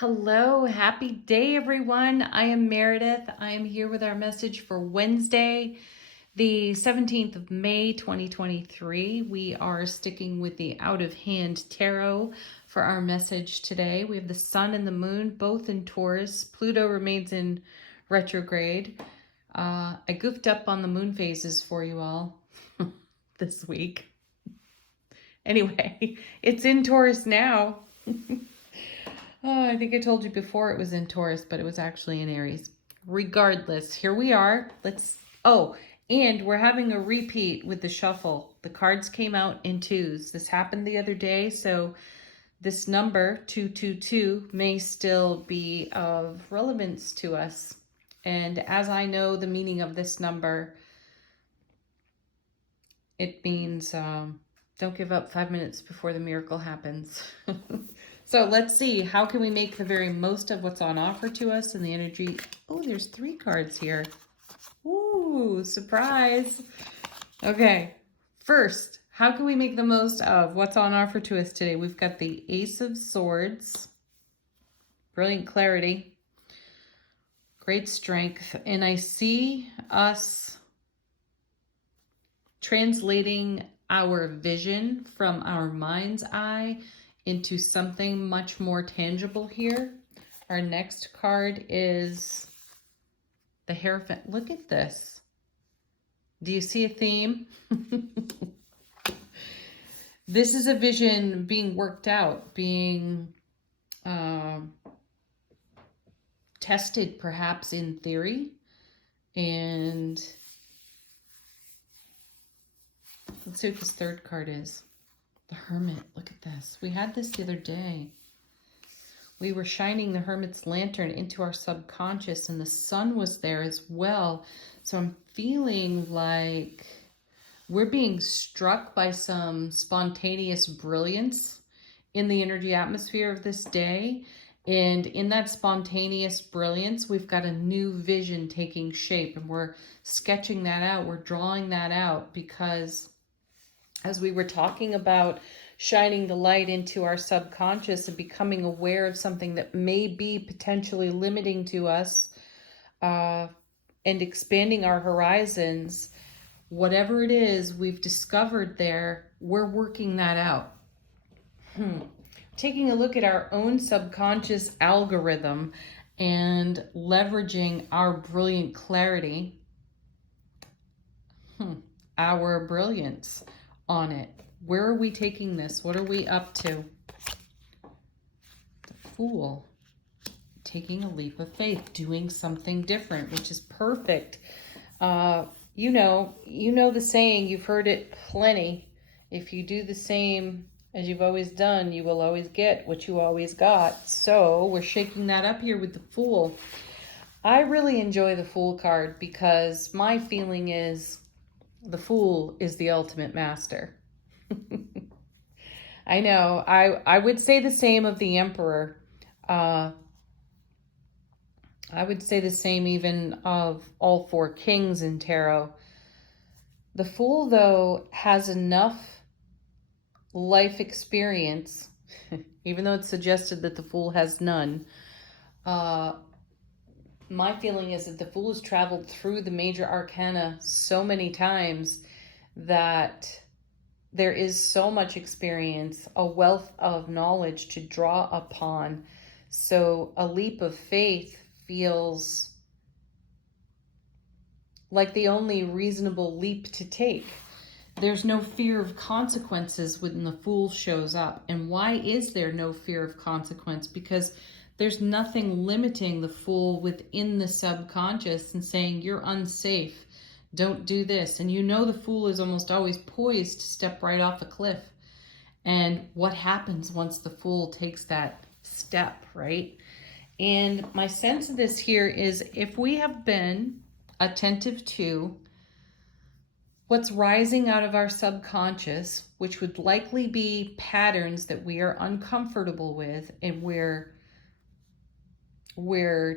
Hello, happy day, everyone. I am Meredith. I am here with our message for Wednesday, the 17th of May, 2023. We are sticking with the Out of Hand Tarot for our message today. We have the Sun and the Moon both in Taurus. Pluto remains in retrograde. I goofed up on the moon phases for you all this week. Anyway, it's in Taurus now. Oh, I think I told you before it was in Taurus, but it was actually in Aries. Regardless, here we are. And we're having a repeat with the shuffle. The cards came out in twos. This happened the other day, so this number, 222, may still be of relevance to us. And as I know the meaning of this number, it means don't give up 5 minutes before the miracle happens. So let's see, how can we make the very most of what's on offer to us in the energy? Oh, there's 3 cards here. Ooh, surprise. Okay, first, how can we make the most of what's on offer to us today? We've got the Ace of Swords, brilliant clarity, great strength, and I see us translating our vision from our mind's eye into something much more tangible here. Our next card is the Hierophant. Look at this. Do you see a theme? This is a vision being worked out, being tested perhaps in theory. And let's see what this third card is. The Hermit, look at this. We had this the other day. We were shining the Hermit's lantern into our subconscious and the sun was there as well. So I'm feeling like we're being struck by some spontaneous brilliance in the energy atmosphere of this day. And in that spontaneous brilliance, we've got a new vision taking shape and we're sketching that out. We're drawing that out because as we were talking about shining the light into our subconscious and becoming aware of something that may be potentially limiting to us and expanding our horizons, whatever it is we've discovered there, we're working that out. Taking a look at our own subconscious algorithm and leveraging our brilliant clarity, our brilliance on it. Where are we taking this? What are we up to? The Fool. Taking a leap of faith, doing something different, which is perfect. You know the saying, you've heard it plenty. If you do the same as you've always done, you will always get what you always got. So we're shaking that up here with the Fool. I really enjoy the Fool card because my feeling is the Fool is the ultimate master. I know. I would say the same of the Emperor. I would say the same even of all 4 kings in tarot. The Fool, though, has enough life experience, even though it's suggested that the Fool has none. My feeling is that the Fool has traveled through the major arcana so many times that there is so much experience, a wealth of knowledge to draw upon. So a leap of faith feels like the only reasonable leap to take. There's no fear of consequences when the Fool shows up. And why is there no fear of consequence? Because there's nothing limiting the Fool within the subconscious and saying, you're unsafe, don't do this. And you know the Fool is almost always poised to step right off a cliff. And what happens once the Fool takes that step, right? And my sense of this here is if we have been attentive to what's rising out of our subconscious, which would likely be patterns that we are uncomfortable with, and we're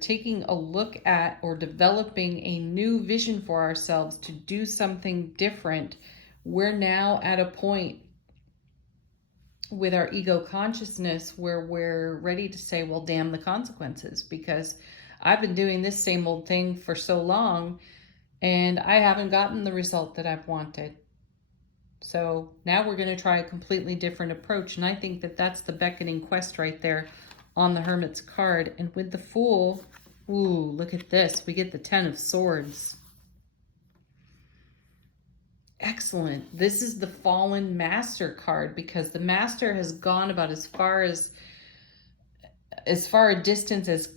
taking a look at or developing a new vision for ourselves to do something different, we're now at a point with our ego consciousness, where we're ready to say, well, damn the consequences, because I've been doing this same old thing for so long and I haven't gotten the result that I've wanted. So now we're going to try a completely different approach. And I think that that's the beckoning quest right there on the Hermit's card. And with the Fool, ooh, look at this. We get the 10 of Swords. Excellent. This is the Fallen Master card, because the Master has gone about as far a distance as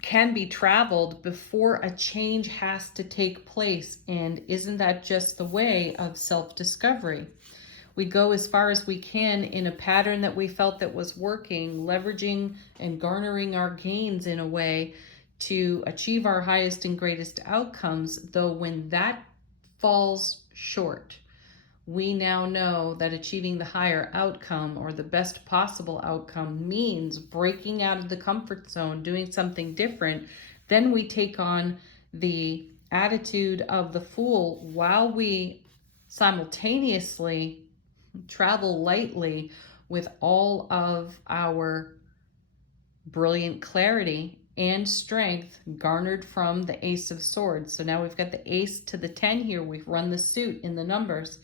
can be traveled before a change has to take place. And isn't that just the way of self-discovery? We go as far as we can in a pattern that we felt that was working, leveraging and garnering our gains in a way to achieve our highest and greatest outcomes. Though when that falls short, we now know that achieving the higher outcome, or the best possible outcome, means breaking out of the comfort zone, doing something different. Then we take on the attitude of the Fool while we simultaneously travel lightly with all of our brilliant clarity and strength garnered from the Ace of Swords. So now we've got the Ace to the 10 here. We've run the suit in the numbers.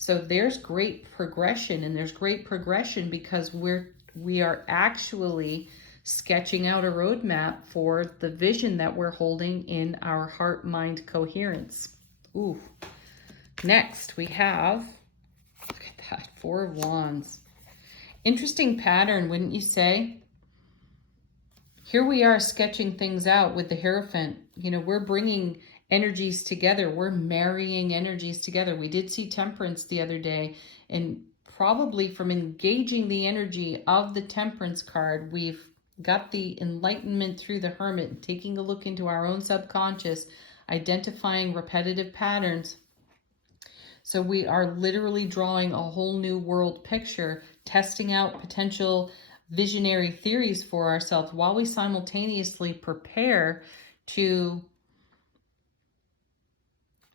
So there's great progression, and there's great progression because we are actually sketching out a roadmap for the vision that we're holding in our heart-mind coherence. Ooh. Next, we have, look at that, 4 of Wands. Interesting pattern, wouldn't you say? Here we are sketching things out with the Hierophant. You know, we're bringing energies together. We're marrying energies together. We did see Temperance the other day, and probably from engaging the energy of the Temperance card, we've got the enlightenment through the Hermit, taking a look into our own subconscious, identifying repetitive patterns. So we are literally drawing a whole new world picture, testing out potential visionary theories for ourselves while we simultaneously prepare to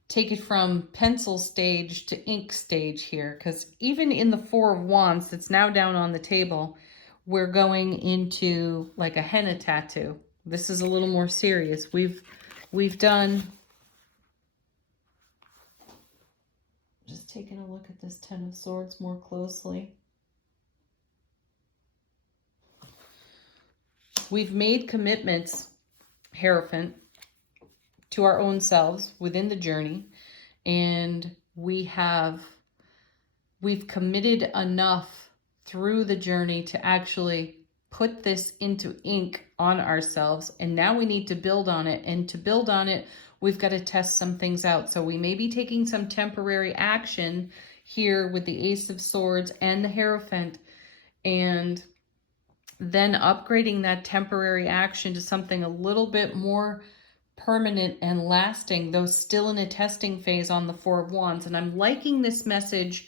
take it from pencil stage to ink stage here. Because even in the 4 of Wands that's now down on the table, we're going into like a henna tattoo. This is a little more serious. We've done, just taking a look at this 10 of Swords more closely. We've made commitments, Hierophant, to our own selves within the journey, and we've committed enough through the journey to actually put this into ink on ourselves, and now we need to build on it. And to build on it, we've got to test some things out. So we may be taking some temporary action here with the Ace of Swords and the Hierophant, and then upgrading that temporary action to something a little bit more permanent and lasting, though still in a testing phase on the 4 of Wands. And I'm liking this message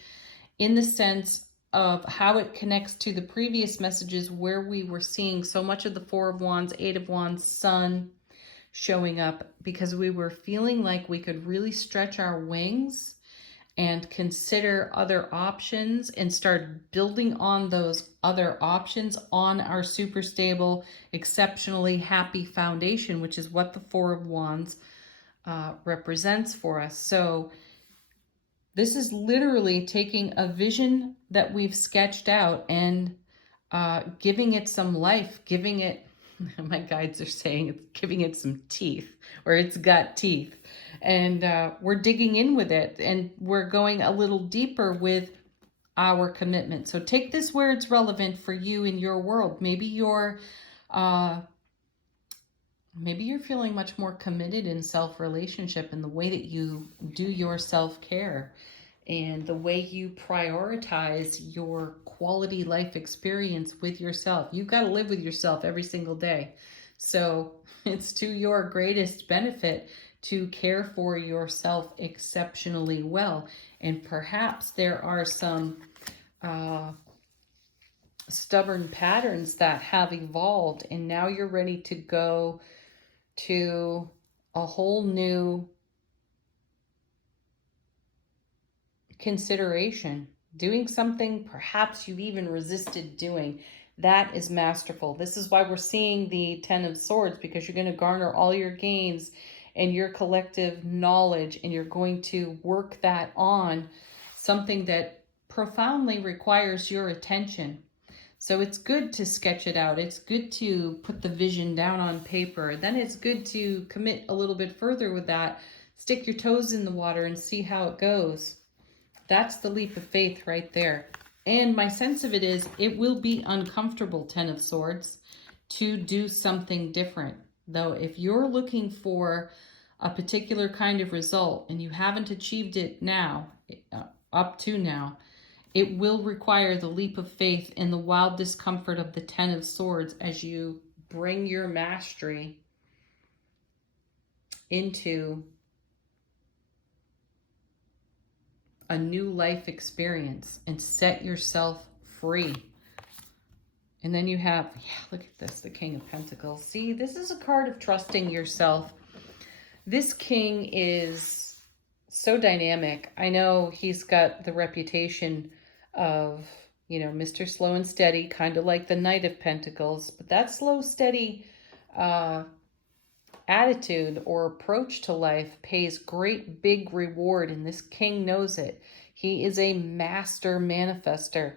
in the sense of how it connects to the previous messages where we were seeing so much of the 4 of Wands, 8 of Wands, Sun showing up, because we were feeling like we could really stretch our wings and consider other options and start building on those other options on our super stable, exceptionally happy foundation, which is what the 4 of Wands represents for us. So this is literally taking a vision that we've sketched out and giving it some life, giving it, my guides are saying it's giving it some teeth, or it's got teeth. And we're digging in with it, and we're going a little deeper with our commitment. So take this where it's relevant for you in your world. Maybe you're feeling much more committed in self-relationship, in the way that you do your self-care and the way you prioritize your quality life experience with yourself. You've got to live with yourself every single day. So it's to your greatest benefit to care for yourself exceptionally well. And perhaps there are some stubborn patterns that have evolved, and now you're ready to go to a whole new consideration doing something perhaps you even resisted doing. That is masterful. This is why we're seeing the Ten of Swords, because you're going to garner all your gains and your collective knowledge, and you're going to work that on something that profoundly requires your attention. So it's good to sketch it out. It's good to put the vision down on paper. Then it's good to commit a little bit further with that. Stick your toes in the water and see how it goes. That's the leap of faith right there. And my sense of it is it will be uncomfortable, Ten of Swords, to do something different. Though if you're looking for a particular kind of result and you haven't achieved it now, up to now, it will require the leap of faith and the wild discomfort of the Ten of Swords as you bring your mastery into a new life experience and set yourself free. And then you have, look at this, the King of Pentacles. See, this is a card of trusting yourself. This king is so dynamic. I know he's got the reputation of, you know, Mr. Slow and Steady, kind of like the Knight of Pentacles, but that slow, steady attitude or approach to life pays great big reward, and this king knows it. He is a master manifester.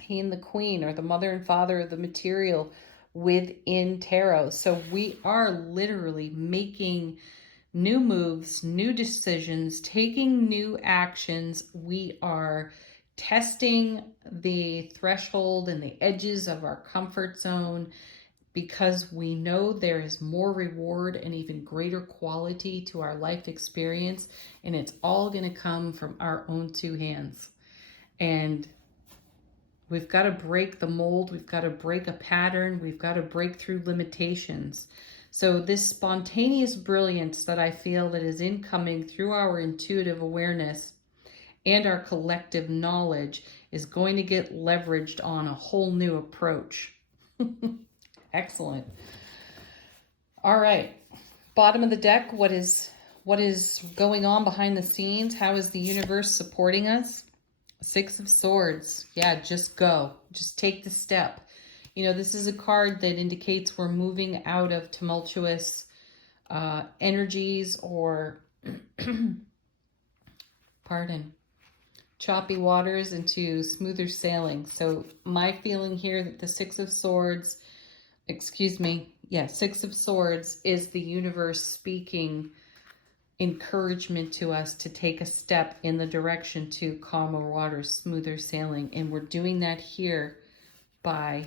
He and the queen are the mother and father of the material within tarot. So we are literally making new moves, new decisions, taking new actions. We are testing the threshold and the edges of our comfort zone, because we know there is more reward and even greater quality to our life experience, and it's all going to come from our own two hands. And we've got to break the mold, we've got to break a pattern, we've got to break through limitations. So this spontaneous brilliance that I feel that is incoming through our intuitive awareness and our collective knowledge is going to get leveraged on a whole new approach. Excellent. All right. Bottom of the deck, what is going on behind the scenes? How is the universe supporting us? Six of Swords. Yeah, just go. Just take the step. You know, this is a card that indicates we're moving out of tumultuous energies or, choppy waters into smoother sailing. So my feeling here that the Six of Swords, Six of Swords is the universe speaking encouragement to us to take a step in the direction to calmer waters, smoother sailing. And we're doing that here by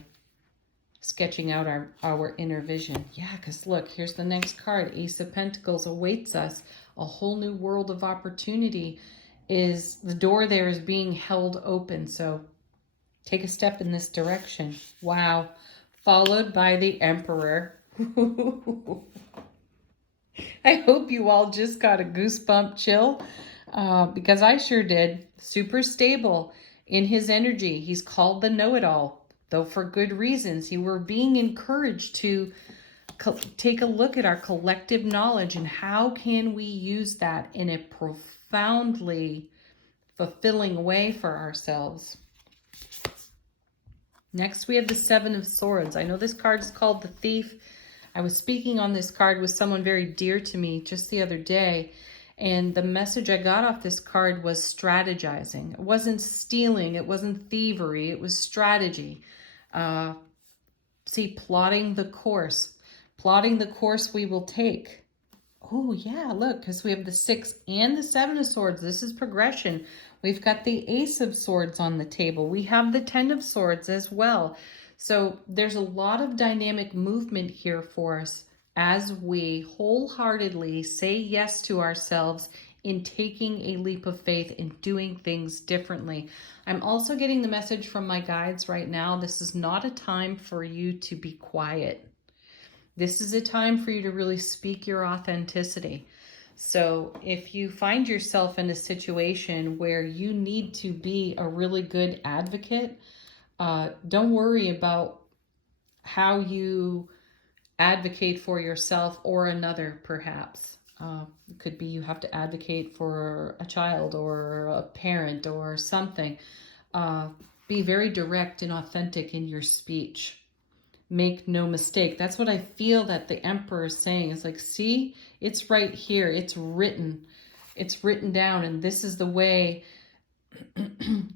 sketching out our inner vision. Yeah, because look, here's the next card. Ace of Pentacles awaits us. A whole new world of opportunity is, the door there is being held open. So take a step in this direction. Wow. Followed by the Emperor. I hope you all just got a goosebump chill, because I sure did. Super stable in his energy. He's called the know-it-all, though for good reasons. We're being encouraged to take a look at our collective knowledge and how can we use that in a profoundly fulfilling way for ourselves. Next, we have the Seven of Swords. I know this card is called the Thief. I was speaking on this card with someone very dear to me just the other day, and the message I got off this card was strategizing. It wasn't stealing, it wasn't thievery, it was strategy. Plotting the course. Plotting the course we will take. Oh, yeah, look, because we have the Six and the Seven of Swords. This is progression. We've got the Ace of Swords on the table. We have the Ten of Swords as well. So there's a lot of dynamic movement here for us as we wholeheartedly say yes to ourselves in taking a leap of faith and doing things differently. I'm also getting the message from my guides right now. This is not a time for you to be quiet. This is a time for you to really speak your authenticity. So if you find yourself in a situation where you need to be a really good advocate, don't worry about how you advocate for yourself or another, perhaps. It could be you have to advocate for a child or a parent or something. Be very direct and authentic in your speech. Make no mistake. That's what I feel that the Emperor is saying. It's like, see, it's right here. It's written. It's written down, and this is the way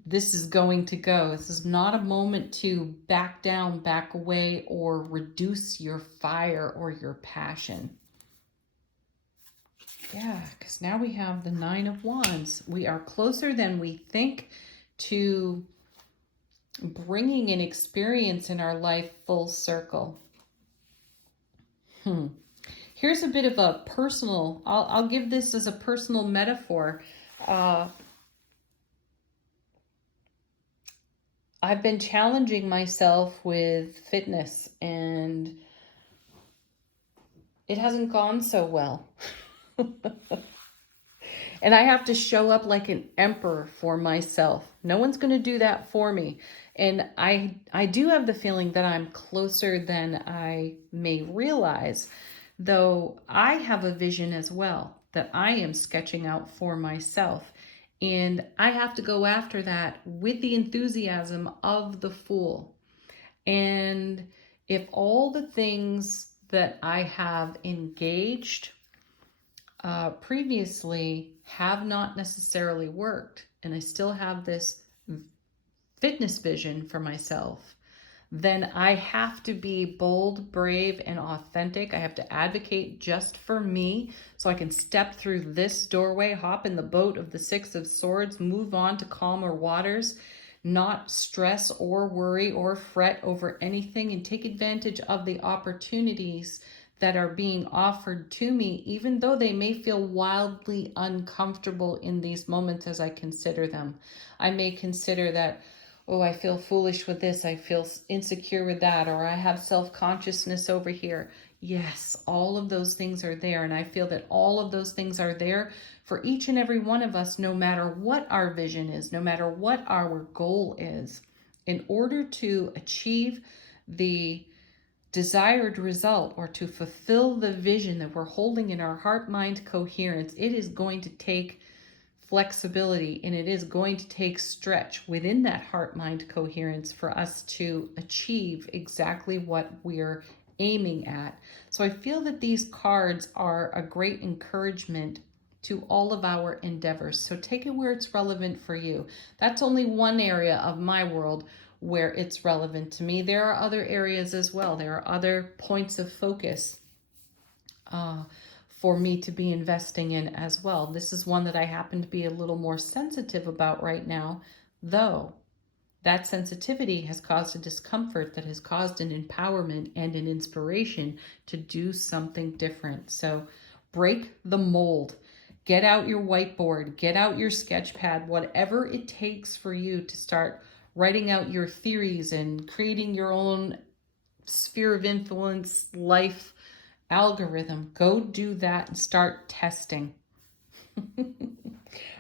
this is going to go. This is not a moment to back down, back away, or reduce your fire or your passion. Yeah, because now we have the Nine of Wands. We are closer than we think to bringing an experience in our life full circle. Here's a bit of a personal, I'll give this as a personal metaphor. I've been challenging myself with fitness, and it hasn't gone so well. And I have to show up like an emperor for myself. No one's going to do that for me. And I do have the feeling that I'm closer than I may realize, though I have a vision as well that I am sketching out for myself. And I have to go after that with the enthusiasm of the Fool. And if all the things that I have engaged previously have not necessarily worked, and I still have this fitness vision for myself, then I have to be bold, brave, and authentic. I have to advocate just for me so I can step through this doorway, hop in the boat of the Six of Swords, move on to calmer waters, not stress or worry or fret over anything, and take advantage of the opportunities that are being offered to me, even though they may feel wildly uncomfortable in these moments as I consider them. I may consider that, oh, I feel foolish with this, I feel insecure with that, or I have self-consciousness over here. Yes, all of those things are there, and I feel that all of those things are there for each and every one of us, no matter what our vision is, no matter what our goal is. In order to achieve the desired result, or to fulfill the vision that we're holding in our heart-mind coherence, it is going to take flexibility, and it is going to take stretch within that heart-mind coherence for us to achieve exactly what we're aiming at. So I feel that these cards are a great encouragement to all of our endeavors. So take it where it's relevant for you. That's only one area of my world where it's relevant to me. There are other areas as well. There are other points of focus for me to be investing in as well. This is one that I happen to be a little more sensitive about right now, though that sensitivity has caused a discomfort that has caused an empowerment and an inspiration to do something different. So break the mold. Get out your whiteboard, get out your sketch pad, whatever it takes for you to start writing out your theories and creating your own sphere of influence life algorithm. Go do that and start testing.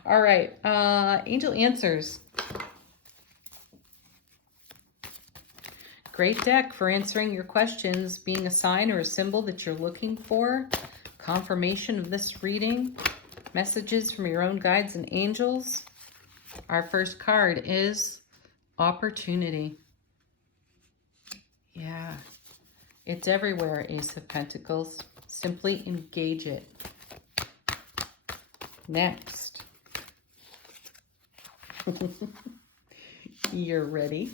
All right, Angel Answers. Great deck for answering your questions, being a sign or a symbol that you're looking for, confirmation of this reading, messages from your own guides and angels. Our first card is Opportunity. Yeah, it's everywhere, Ace of Pentacles. Simply engage it. Next. You're ready.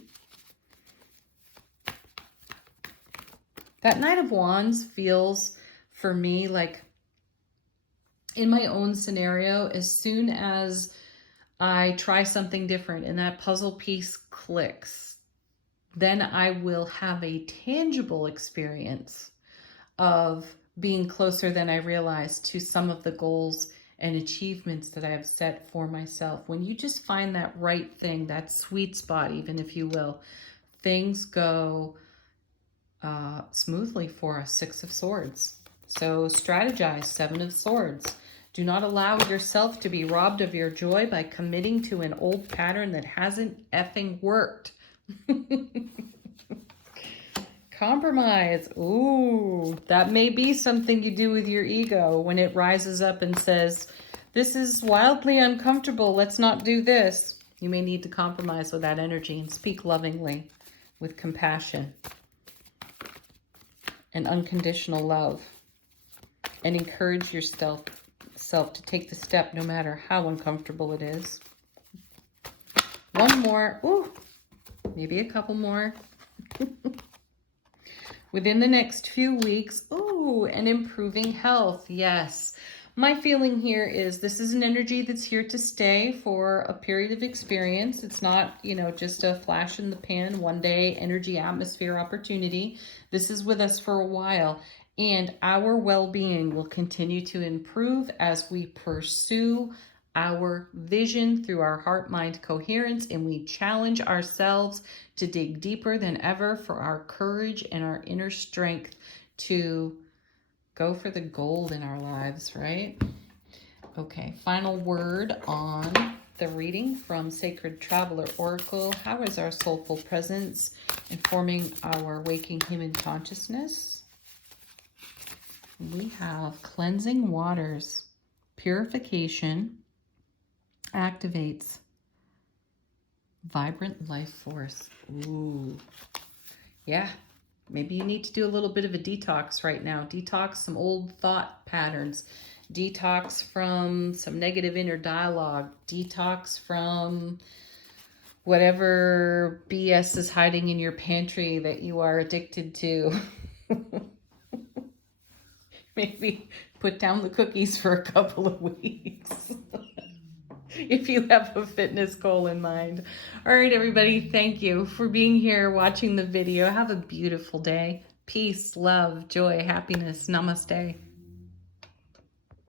That Knight of Wands feels for me like, in my own scenario, as soon as I try something different and that puzzle piece clicks, then I will have a tangible experience of being closer than I realized to some of the goals and achievements that I have set for myself. When you just find that right thing, that sweet spot, even if you will, things go smoothly for us. Six of Swords. So strategize. Seven of Swords. Do not allow yourself to be robbed of your joy by committing to an old pattern that hasn't effing worked. Come Compromise. Ooh, that may be something you do with your ego when it rises up and says, this is wildly uncomfortable. Let's not do this. You may need to compromise with that energy and speak lovingly with compassion and unconditional love, and encourage yourself to take the step no matter how uncomfortable it is. One more. Ooh, maybe a couple more. Within the next few weeks. Ooh, and improving health. Yes. My feeling here is this is an energy that's here to stay for a period of experience. It's not, you know, just a flash in the pan, one day energy, atmosphere, opportunity. This is with us for a while, and our well-being will continue to improve as we pursue our vision through our heart-mind coherence, and we challenge ourselves to dig deeper than ever for our courage and our inner strength to go for the gold in our lives, right? Okay, final word on the reading from Sacred Traveler Oracle. How is our soulful presence informing our waking human consciousness? We have cleansing waters. Purification activates vibrant life force. Ooh, yeah. Maybe you need to do a little bit of a detox right now. Detox some old thought patterns. Detox from some negative inner dialogue. Detox from whatever BS is hiding in your pantry that you are addicted to. Maybe put down the cookies for a couple of weeks. If you have a fitness goal in mind. All right, everybody, thank you for being here, watching the video. Have a beautiful day. Peace, love, joy, happiness. Namaste.